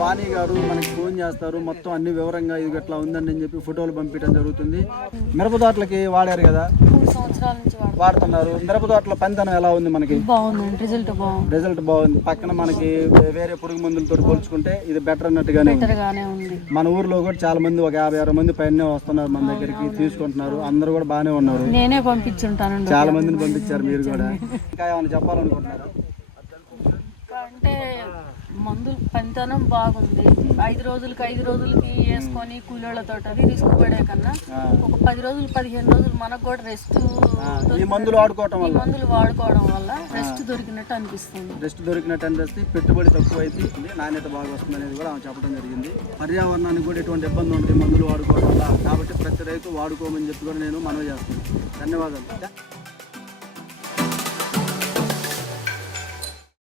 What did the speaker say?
వాణి గారు మనకి ఫోన్ చేస్తారు. మొత్తం అన్ని వివరంగా ఇది ఇట్లా ఉందండి అని చెప్పి ఫోటోలు పంపించడం జరుగుతుంది. మిరప తోటలకి వాడారు కదా? సంవత్సరాల నుంచి వాడుతున్నారు. మిరప తోటల పనితనం ఎలా ఉంది మనకి? రిజల్ట్ బాగుంది. రిజల్ట్ బాగుంది. పక్కన మనకి వేరే పురుగు మందులతో పోల్చుకుంటే ఇది బెటర్ అన్నట్టుగానే ఉంది. మన ఊర్లో కూడా చాలా మంది ఒక యాభై అరవై మంది పైన వస్తున్నారు మన దగ్గరికి తీసుకుంటున్నారు. అందరూ కూడా బాగానే ఉన్నారు. నేనే పంపించుంటానండి. చాలా మందిని పంపించారు మీరు కూడా. ఇంకా ఏమైనా చెప్పాలనుకుంటున్నారు? మందులు పనితనం బాగుంది. ఐదు రోజులకి ఐదు రోజులకి వేసుకొని కూలీళ్ళతో అది రిస్క్ పడే కన్నా ఒక పది రోజులు పదిహేను రోజులు మనకు కూడా రెస్ట్ ఈ మందులు వాడుకోవటం ఈ వల్ల? మందులు వాడుకోవడం వల్ల రెస్ట్ దొరికినట్టు అనిపిస్తుంది. రెస్ట్ దొరికినట్టు అనిపిస్తే పెట్టుబడి తక్కువ అవుతుంది నాణ్యత బాగా వస్తుంది అనేది కూడా ఆమె చెప్పడం జరిగింది. పర్యావరణానికి కూడా ఎటువంటి ఇబ్బంది ఉంటుంది మందులు వాడుకోవడం వల్ల. కాబట్టి ప్రతి రైతు వాడుకోమని చెప్పి కూడా నేను మనవి చేస్తున్నాను. ధన్యవాదాలు.